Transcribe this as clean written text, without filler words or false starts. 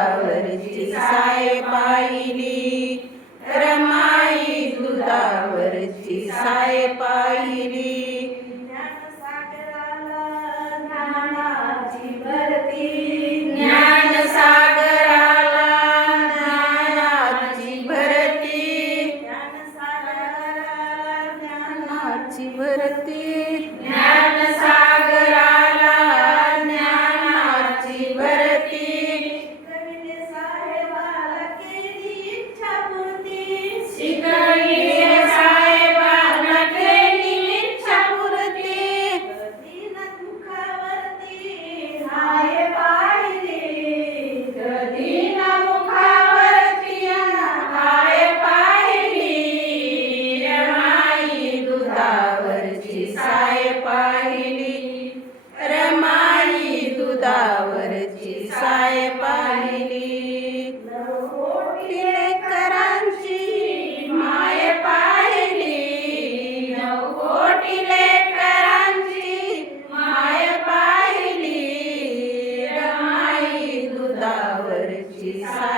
दुधावरची साय पाहिली, रमाई दुधावरची साय पाहिली. ज्ञानसागराला ज्ञानाची भरती, ज्ञानसागराला ज्ञानाची भरती, ज्ञानसागराला ज्ञानाची भरती, ज्ञानसागराला ज्ञानाची भरती. शिकविले साहेबाला केली इच्छापूर्ती, शिकविले साहेबाला केली इच्छापूर्ती. कधी न मुखावरती हाय पाहिली, कधी न मुखावरती हाय पाहिली, रमाई दुधावरची साय पाहिली, रमाई दुधावरची साय पाहिली. नवकोटी लेकरांची माय पाहिली, नवकोटी लेकरांची माय पाहिली, रमाई दुधावरची साय